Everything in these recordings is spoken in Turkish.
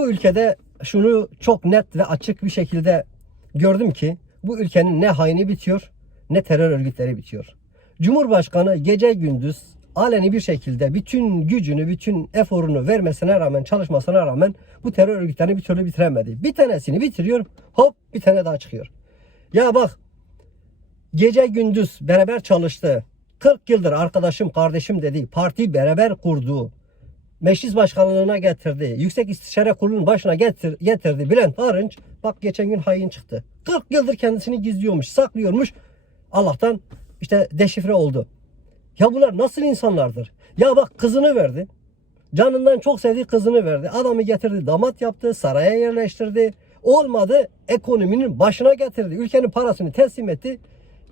bu ülkede şunu çok net ve açık bir şekilde gördüm ki bu ülkenin ne haini bitiyor ne terör örgütleri bitiyor. Cumhurbaşkanı gece gündüz aleni bir şekilde bütün gücünü, bütün eforunu vermesine rağmen, çalışmasına rağmen bu terör örgütlerini bir türlü bitiremedi. Bir tanesini bitiriyor, hop bir tane daha çıkıyor. Ya bak gece gündüz beraber çalıştı. 40 yıldır arkadaşım, kardeşim dedi. Parti beraber kurdu. Meclis başkanlığına getirdi. Yüksek İstişare Kurulu'nun başına getir, getirdi. Bülent Arınç bak geçen gün hain çıktı. 40 yıldır kendisini gizliyormuş, saklıyormuş. Allah'tan işte deşifre oldu. Ya bunlar nasıl insanlardır? Ya bak kızını verdi. Canından çok sevdiği kızını verdi. Adamı getirdi, damat yaptı, saraya yerleştirdi. Olmadı, ekonominin başına getirdi. Ülkenin parasını teslim etti.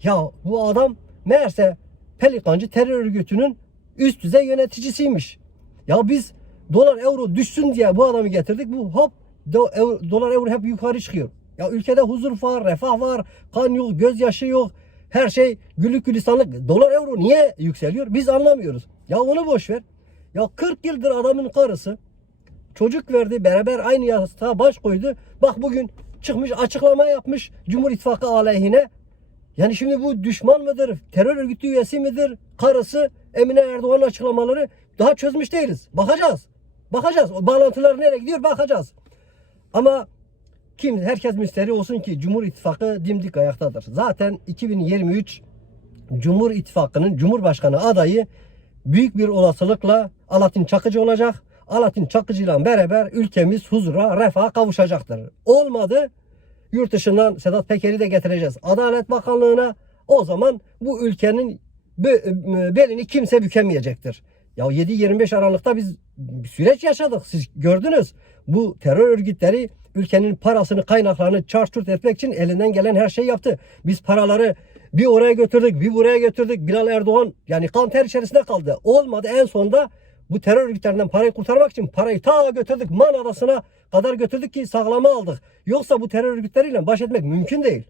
Ya bu adam meğerse Pelikancı terör örgütünün üst düzey yöneticisiymiş. Ya biz dolar euro düşsün diye bu adamı getirdik. Bu hop do, euro- dolar euro hep yukarı çıkıyor. Ya ülkede huzur var, refah var, kan yok, gözyaşı yok. Her şey güllük gülistanlık. Dolar euro niye yükseliyor? Biz anlamıyoruz. Ya onu boş ver. Ya 40 yıldır adamın karısı çocuk verdi beraber aynı yastığa baş koydu. Bak bugün çıkmış açıklama yapmış Cumhur İttifakı aleyhine. Yani şimdi bu düşman mıdır? Terör örgütü üyesi midir? Karısı Emine Erdoğan'ın açıklamaları daha çözmüş değiliz. Bakacağız. Bakacağız. O bağlantılar nereye gidiyor bakacağız. Ama kim herkes müsteri olsun ki Cumhur İttifakı dimdik ayaktadır. Zaten 2023 Cumhur İttifakı'nın Cumhurbaşkanı adayı büyük bir olasılıkla Alaaddin Çakıcı olacak. Alaaddin Çakıcı ile beraber ülkemiz huzura, refaha kavuşacaktır. Olmadı yurt dışından Sedat Peker'i de getireceğiz. Adalet Bakanlığı'na o zaman bu ülkenin be- belini kimse bükemeyecektir. Ya 7-25 Aralık'ta biz bir süreç yaşadık. Siz gördünüz. Bu terör örgütleri ülkenin parasını, kaynaklarını çarçurt etmek için elinden gelen her şeyi yaptı. Biz paraları bir oraya götürdük, bir buraya götürdük. Bilal Erdoğan yani kan ter içerisinde kaldı. Olmadı en sonunda bu terör örgütlerinden parayı kurtarmak için parayı ta götürdük Man adasına kadar götürdük ki sağlama aldık. Yoksa bu terör örgütleriyle baş etmek mümkün değil.